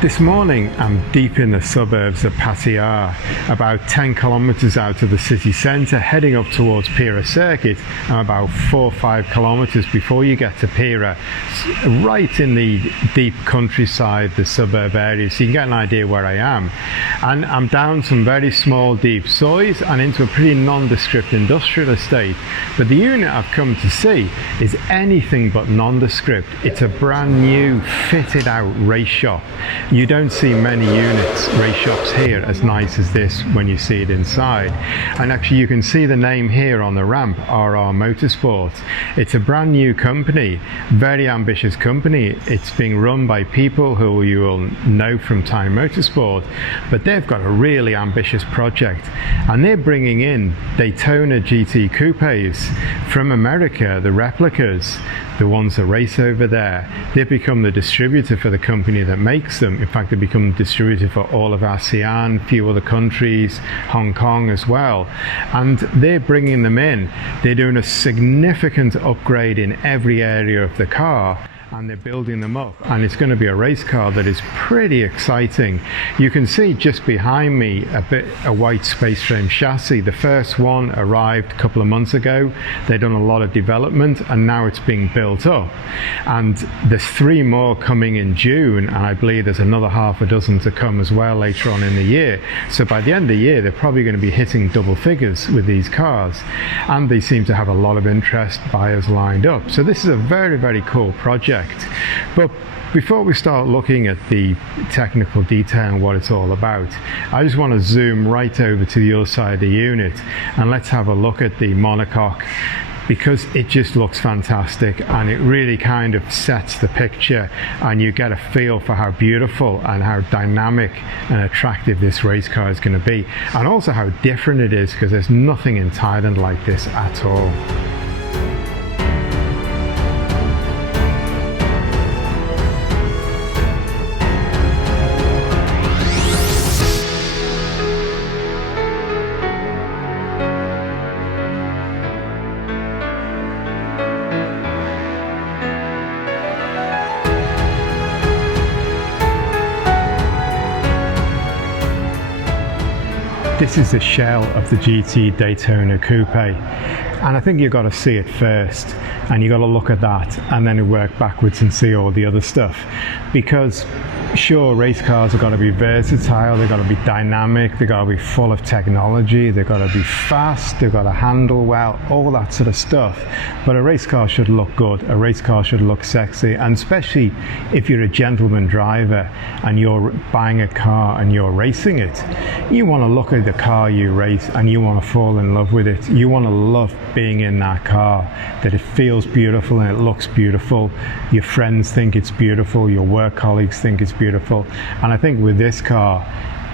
This morning I'm deep in the suburbs of Coupe-R, about 10 kilometres out of the city centre, heading up towards Pira Circuit. I'm about 4 or 5 kilometres before you get to Pira, right in the deep countryside, the suburb area, so you can get an idea where I am. And I'm down some very small deep soils and into a pretty nondescript industrial estate. But the unit I've come to see is anything but nondescript. It's a brand new fitted out race shop. You don't see many units, race shops here, as nice as this when you see it inside. And actually you can see the name here on the ramp, RR Motorsport. It's a brand new company, very ambitious company. It's being run by people who you will know from Thai Motorsport, but they've got a really ambitious project. And they're bringing in Daytona GT Coupes from America, the replicas, the ones that race over there. They've become the distributor for the company that makes them. In fact, they become distributor for all of ASEAN, a few other countries, Hong Kong as well. And they're bringing them in. They're doing a significant upgrade in every area of the car, and they're building them up, and it's going to be a race car that is pretty exciting. You can see just behind me a white space frame chassis. The first one arrived a couple of months ago. They've done a lot of development and now it's being built up, and there's 3 more coming in June, and I believe there's another half a dozen to come as well later on in the year. So by the end of the year they're probably going to be hitting double figures with these cars, and they seem to have a lot of interest, buyers lined up. So this is a very, very cool project. But before we start looking at the technical detail and what it's all about, I just want to zoom right over to the other side of the unit and let's have a look at the monocoque, because it just looks fantastic and it really kind of sets the picture, and you get a feel for how beautiful and how dynamic and attractive this race car is going to be, and also how different it is, because there's nothing in Thailand like this at all. This is the shell of the GT Daytona Coupe, and I think you've got to see it first, and you've got to look at that and then work backwards and see all the other stuff. Because sure, race cars have got to be versatile, they've got to be dynamic, they've got to be full of technology, they've got to be fast, they've got to handle well, all that sort of stuff. But a race car should look good, a race car should look sexy, and especially if you're a gentleman driver and you're buying a car and you're racing it, you want to look at the car you race and you want to fall in love with it. You want to love being in that car, that it feels beautiful and it looks beautiful, your friends think it's beautiful, your work colleagues think it's beautiful. And I think with this car,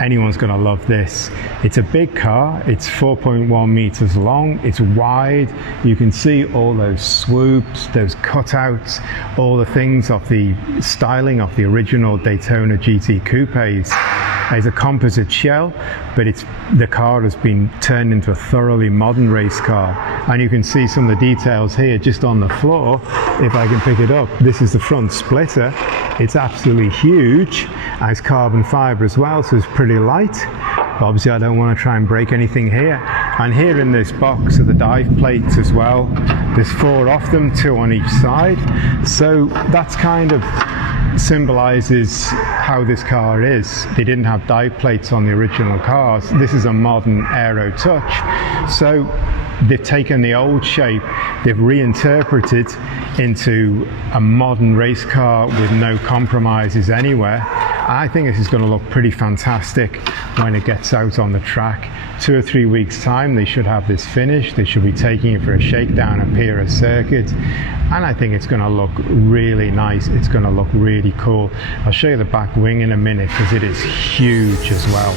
anyone's going to love this. It's a big car, it's 4.1 meters long, it's wide, you can see all those swoops, those cutouts, all the things of the styling of the original Daytona GT Coupes. It's a composite shell, but the car has been turned into a thoroughly modern race car, and you can see some of the details here just on the floor. If I can pick it up, this is the front splitter. It's absolutely huge, and it's carbon fiber as well, so it's pretty light. But obviously I don't want to try and break anything here. And here in this box are the dive plates as well. There's 4 of them, 2 on each side, so that's kind of symbolizes how this car is. They didn't have dive plates on the original cars. This is a modern aero touch, so they've taken the old shape, they've reinterpreted into a modern race car with no compromises anywhere. I think this is going to look pretty fantastic when it gets out on the track. 2 or 3 weeks time they should have this finished. They should be taking it for a shakedown at Pira Circuit, and I think it's going to look really nice. It's going to look really cool. I'll show you the back wing in a minute because it is huge as well.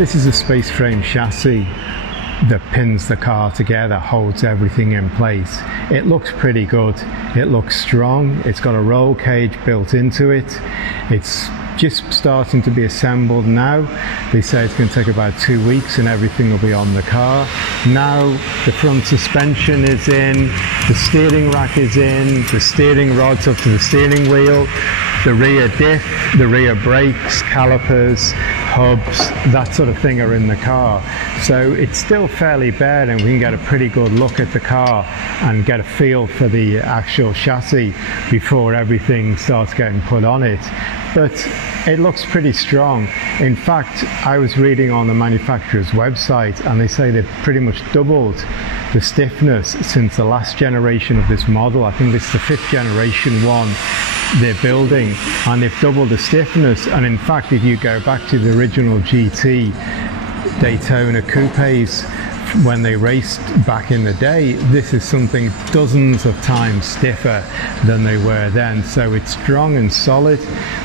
This is a space frame chassis that pins the car together, holds everything in place. It looks pretty good. It looks strong. It's got a roll cage built into it. It's just starting to be assembled now. They say it's going to take about 2 weeks and everything will be on the car. Now the front suspension is in, the steering rack is in, the steering rod's up to the steering wheel, the rear diff, the rear brakes, calipers, hubs, that sort of thing are in the car. So it's still fairly bare, and we can get a pretty good look at the car and get a feel for the actual chassis before everything starts getting put on it. But it looks pretty strong. In fact, I was reading on the manufacturer's website and they say they've pretty much doubled the stiffness since the last generation of this model. I think this is the 5th generation one they're building, and they've doubled the stiffness. And in fact, if you go back to the original GT Daytona Coupes when they raced back in the day, this is something dozens of times stiffer than they were then. So it's strong and solid,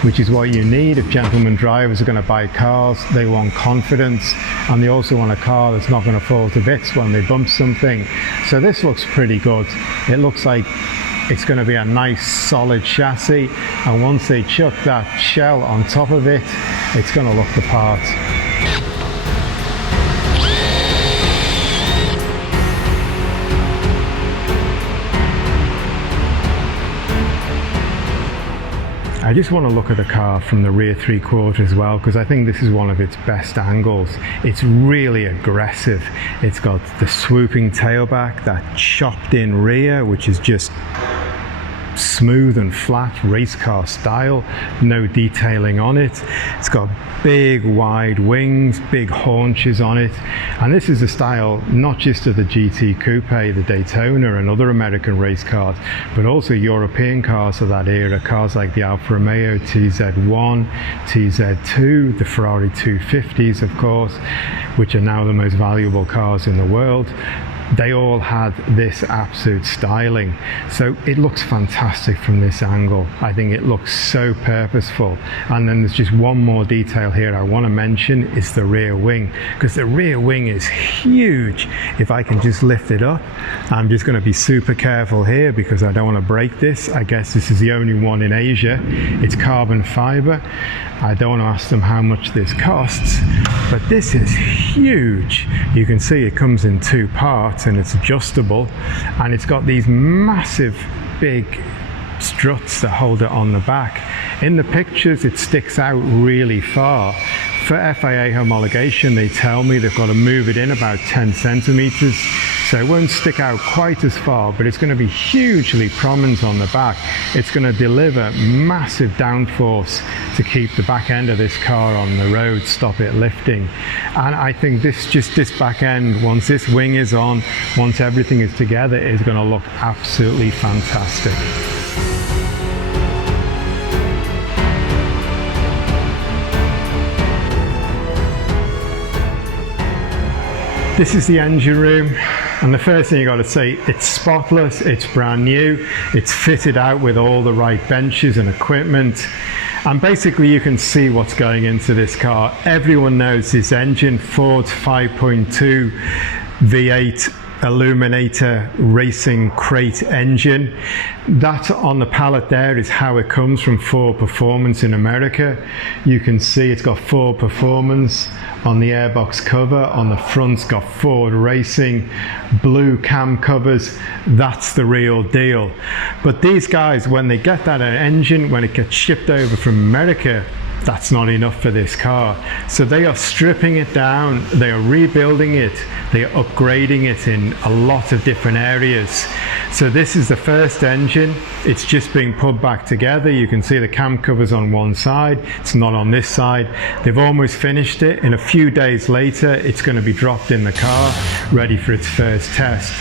which is what you need if gentlemen drivers are going to buy cars. They want confidence, and they also want a car that's not going to fall to bits when they bump something. So this looks pretty good. It looks like it's going to be a nice solid chassis, and once they chuck that shell on top of it, it's going to look the part. I just want to look at the car from the rear three-quarter as well, because I think this is one of its best angles. It's really aggressive. It's got the swooping tailback, that chopped in rear, which is just smooth and flat, race car style, no detailing on it. It's got big wide wings, big haunches on it, and this is a style not just of the GT Coupe, the Daytona and other American race cars, but also European cars of that era, cars like the Alfa Romeo TZ1, TZ2, the Ferrari 250s of course, which are now the most valuable cars in the world. They all had this absolute styling, so it looks fantastic from this angle. I think it looks so purposeful. And then there's just one more detail here I want to mention, is the rear wing, because the rear wing is huge. If I can just lift it up, I'm just going to be super careful here because I don't want to break this. I guess this is the only one in Asia. It's carbon fiber. I don't want to ask them how much this costs, but this is huge. You can see it comes in 2 parts and it's adjustable, and it's got these massive big struts that hold it on the back. In the pictures it sticks out really far. For FIA homologation, they tell me they've got to move it in about 10 centimeters, so it won't stick out quite as far, but it's going to be hugely prominent on the back. It's going to deliver massive downforce to keep the back end of this car on the road, stop it lifting. And I think this back end, once this wing is on, once everything is together, is going to look absolutely fantastic. This is the engine room, and the first thing you got to say, it's spotless, it's brand new, it's fitted out with all the right benches and equipment, and basically you can see what's going into this car. Everyone knows this engine, Ford's 5.2 V8 Aluminator racing crate engine. That on the pallet there is how it comes from Ford Performance in America. You can see it's got Ford Performance on the airbox cover. On the front's got Ford Racing, blue cam covers. That's the real deal. But these guys, when they get that engine, when it gets shipped over from America, that's not enough for this car. So they are stripping it down, they are rebuilding it, they are upgrading it in a lot of different areas. So this is the first engine, it's just being put back together. You can see the cam covers on one side, it's not on this side. They've almost finished it, and a few days later it's going to be dropped in the car, ready for its first test.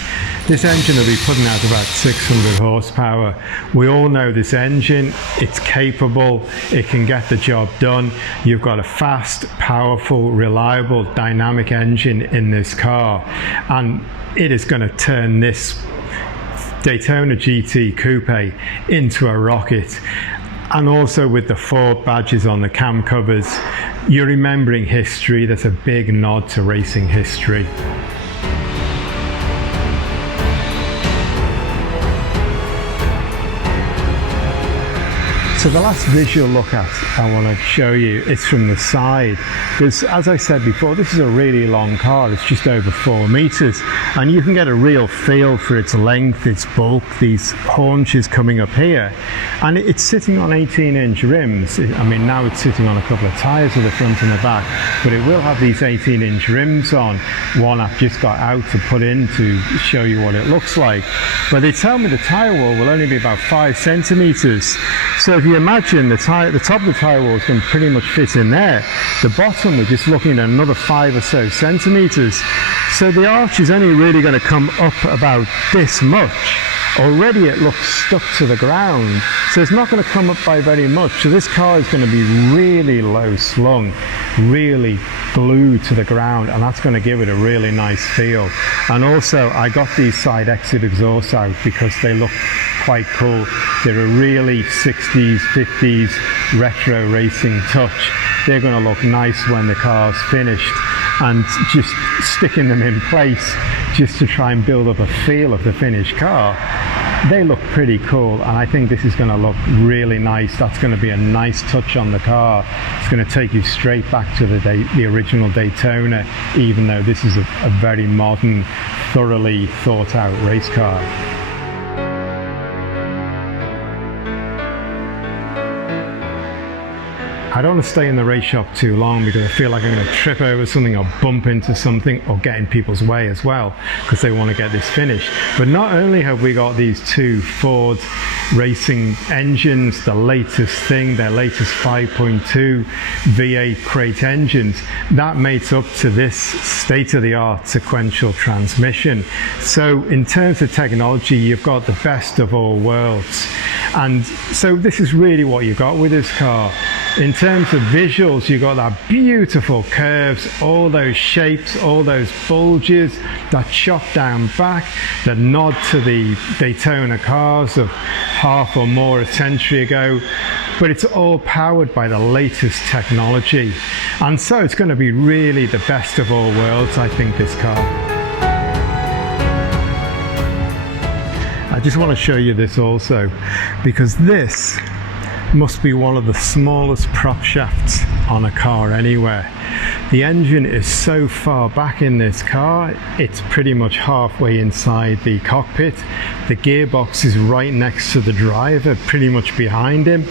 This engine will be putting out about 600 horsepower. We all know this engine, it's capable, it can get the job done. You've got a fast, powerful, reliable, dynamic engine in this car, and it is going to turn this Daytona GT Coupe into a rocket. And also with the Ford badges on the cam covers, You're remembering history. There's a big nod to racing history. So the last visual look at I want to show you is from the side, because as I said before, this is a really long car. It's just over 4 meters, and you can get a real feel for its length, its bulk, these haunches coming up here, and it's sitting on 18-inch rims. I mean, now it's sitting on a couple of tires at the front and the back, but it will have these 18-inch rims on. One I've just got out to put in to show you what it looks like, but they tell me the tire wall will only be about 5 centimeters. So if you imagine the top of the tire wall can pretty much fit in there. The bottom, we're just looking at another 5 or so centimeters. So the arch is only really going to come up about this much. Already it looks stuck to the ground, so it's not going to come up by very much. So this car is going to be really low slung, really glued to the ground, and that's going to give it a really nice feel. And also I got these side exit exhausts out because they look quite cool. They're a really 60s, 50s retro racing touch. They're going to look nice when the car's finished, and just sticking them in place just to try and build up a feel of the finished car. They look pretty cool, and I think this is going to look really nice. That's going to be a nice touch on the car. It's going to take you straight back to the original Daytona, even though this is a very modern, thoroughly thought out race car. I don't want to stay in the race shop too long because I feel like I'm going to trip over something or bump into something or get in people's way as well, because they want to get this finished. But not only have we got these 2 Ford racing engines, the latest thing, their latest 5.2 V8 crate engines, that mates up to this state-of-the-art sequential transmission. So in terms of technology, you've got the best of all worlds. And so this is really what you got with this car. In terms of visuals, you got that beautiful curves, all those shapes, all those bulges, that chopped down back, the nod to the Daytona cars of half or more a century ago. But it's all powered by the latest technology. And so it's going to be really the best of all worlds, I think, this car. I just want to show you this also, because this must be one of the smallest prop shafts on a car anywhere. The engine is so far back in this car, it's pretty much halfway inside the cockpit. The gearbox is right next to the driver, pretty much behind him,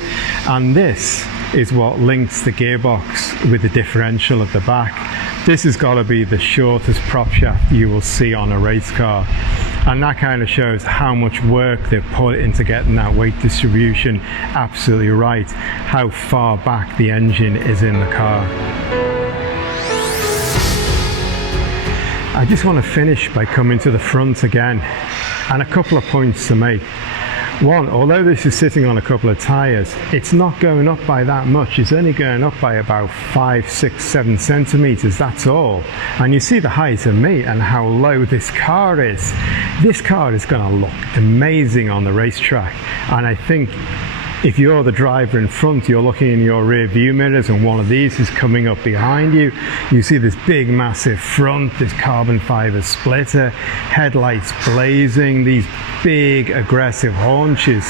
and this is what links the gearbox with the differential at the back. This has got to be the shortest prop shaft you will see on a race car. And that kind of shows how much work they've put into getting that weight distribution absolutely right, how far back the engine is in the car. I just want to finish by coming to the front again, and a couple of points to make. One, although this is sitting on a couple of tyres, it's not going up by that much. It's only going up by about 5, 6, 7 centimetres, that's all. And you see the height of me and how low this car is. This car is going to look amazing on the racetrack, and I think if you're the driver in front, you're looking in your rear view mirrors and one of these is coming up behind you. You see this big massive front, this carbon fibre splitter, headlights blazing, these big aggressive haunches.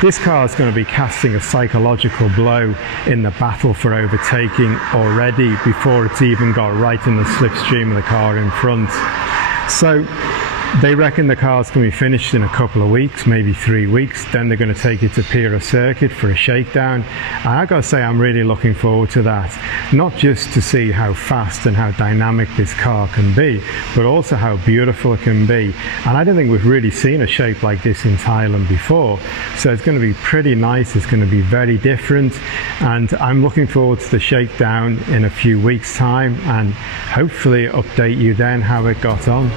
This car is going to be casting a psychological blow in the battle for overtaking already before it's even got right in the slipstream of the car in front. So they reckon the car's going to be finished in a couple of weeks, maybe 3 weeks. Then they're going to take it to Pira Circuit for a shakedown. And I've got to say, I'm really looking forward to that. Not just to see how fast and how dynamic this car can be, but also how beautiful it can be. And I don't think we've really seen a shape like this in Thailand before. So it's going to be pretty nice. It's going to be very different. And I'm looking forward to the shakedown in a few weeks' time, and hopefully update you then how it got on.